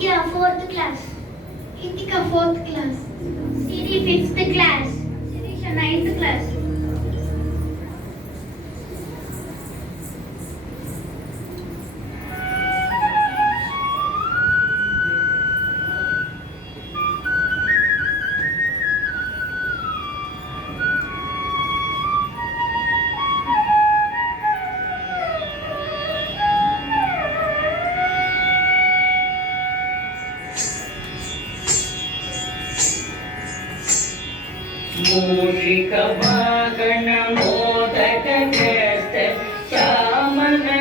Fifth class Vidya fourth class Ithika fourth class Siri fifth class Sirisha ninth class మూషిక వాగణ మోదక చేస్తే Shyamala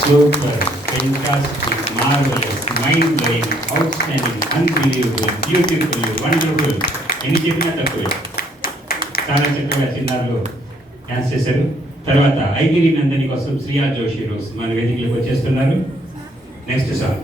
Super, fantastic, marvelous, mind-blowing, outstanding, unbelievable, beautiful, wonderful. ఎన్ని చెప్పినా తక్కువే చాలా చక్కగా చిన్నారులు డ్యాన్స్ చేశారు తర్వాత ఐగిరి నందని కోసం శ్రీయా జోషి రోజు మన వేదికలకు వచ్చేస్తున్నారు నెక్స్ట్ సాంగ్